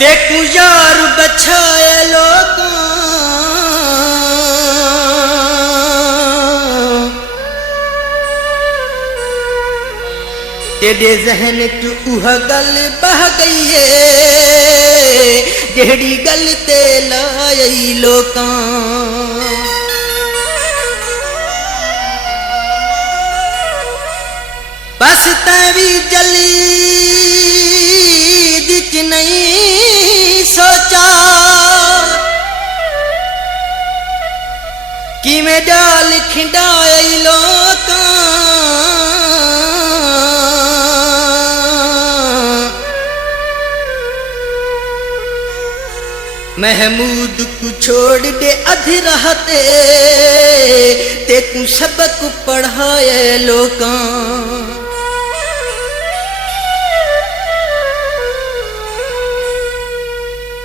तेकू यार बछाए लोगों तेरे जहन च उह गल बह गई है जेड़ी गल ते लाई लोकां बस तवी जली दिच नहीं सोचा कि मैं डाल खिंडाई लोकां महमूद को छोड़ दे अध रहते ते तू सबक पढ़ाए लोकां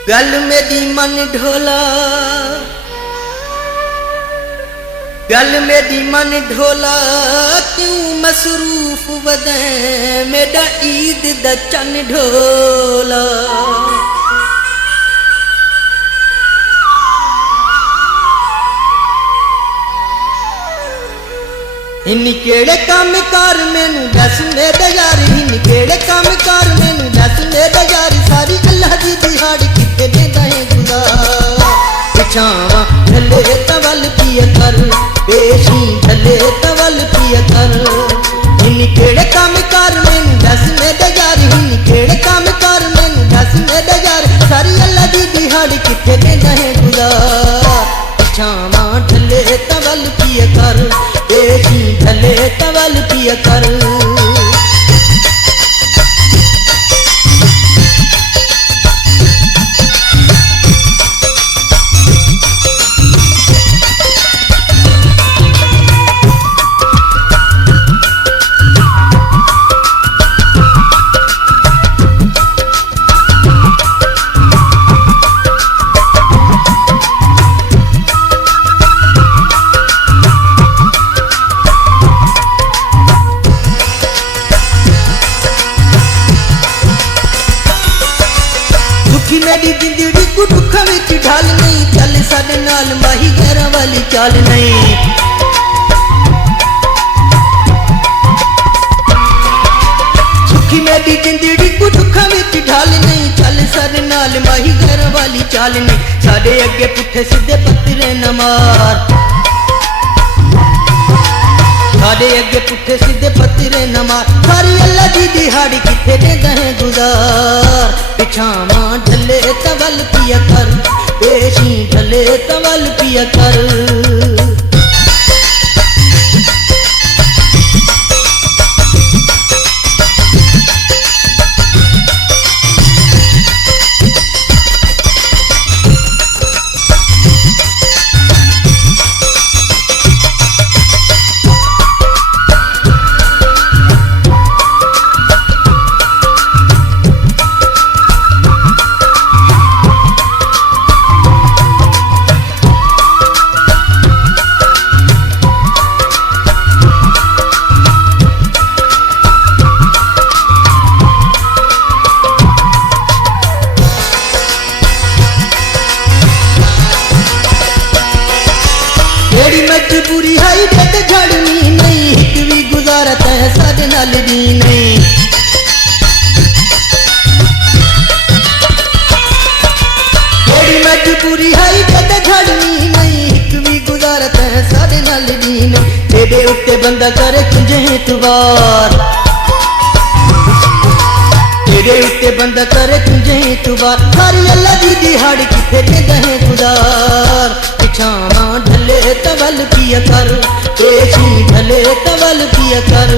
गल मेरी मन ढोला गल मेरी मन ढोला क्यों मसरूफ वदे मेरा ईद दा चन ढोला इन केड़े काम कार मैनू दस मेरा यार इन केड़े काम कार मैनू दस मेरा यार सारी अल्लाह दी दिहाड़ी किथे देंदा है गुजार पिछावा ढले तवल पिया कर पेशी ढले तवल पिया कर इन केड़े काम कार मैनू दस मेरा यार इन केड़े काम कार मैनू दस मेरा यार सारी अल्लाह दी दिहाड़ी किथे देंदा है गुजार पिछावा ढले तवल पिया कर पेशी ढले तवल पिया कर मेरी जिंदड़ी को दुखा विच ढाल नहीं चल साडे नाल माही गैरां वाली चाल नहीं सुखी मेरी जिंदड़ी को दुखा विच ढाल नहीं चल साडे नाल माही गैरां वाली चाल नहीं साडे अगे पुठे सीधे पत्तरे न मार साडे अगे पुठे सीधे पत्तरे न मार सारी अल्लाह दी दिहाड़ी किथे देंदा है गुजार पिछावा ढले तवल पिया कर पेशी ढले तवल पिया कर मजबूरी है बेद झड़नी नहीं एक भी गुजारत है साडे नाल दी नहीं तेरी मजबूरी है बेद झड़नी नहीं एक भी गुजारत है साडे नाल दी नहीं तेरे उत्ते बंदा करे तुझे इतबार तेरे उत्ते बंदा करे तुझे इतबार सारी अल्लाह दी दिहाड़ी किथे देंदा है गुजार पिछावा ढले तवल पिया कर पेशी ढले तवल पिया कर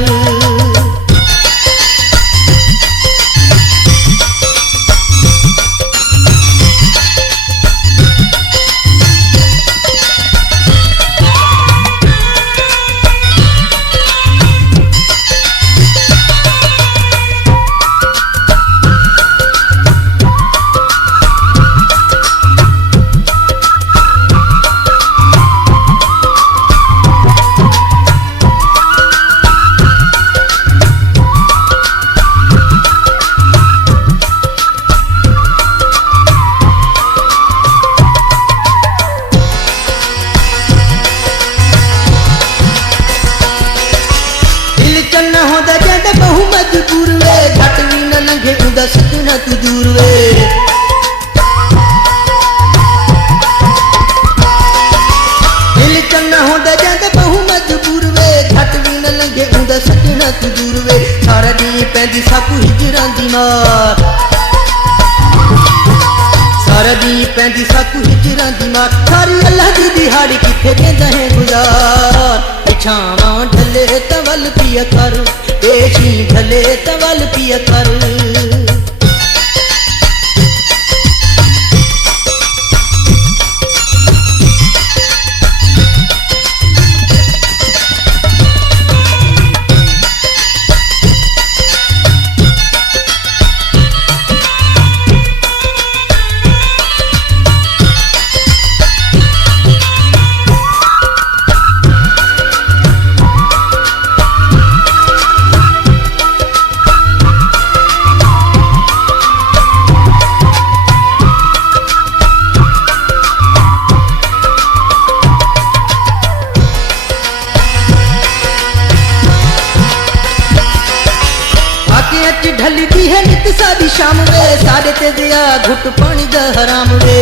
सारा दी पैंदी साकू हिजरां दी मार सारी अल्लाह दी दिहाड़ी किथे देंदा है गुजार पिछावां ढले तवल पिया कर पेशी ढले तवल पिया कर ढली दी है नित सादी शाम वे साढ़े ते दिया घुट पानी दा हराम वे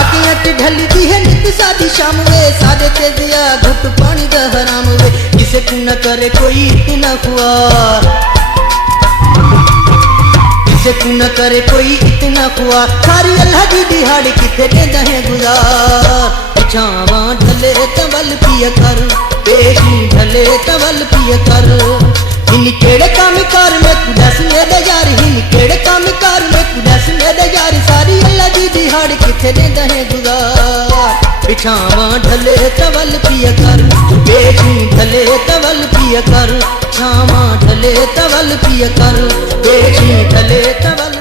आके अट ढली दी है नित सादी शाम वे साढ़े ते दिया घुट पानी दा हराम वे किसे को न करे कोई इतना ख्वार किसे को न करे कोई इतना ख्वार सारी अल्लाह दी दिहाड़ी किथे देंदा है गुजार पिछावां ढले तवल पिया कर पेशी ढले तवल पिया कर हिन केड़े काम कर में तू दस मेरे यार हिन केड़े काम कर में तू दस मेरे यार सारी अल्लाह दी दिहाड़ी किथे देंदा है गुजार पिछावां ढले तवल पिया कर पेशी ढले तवल पिया कर छावां ढले तवल पिया कर पेशी ढले तवल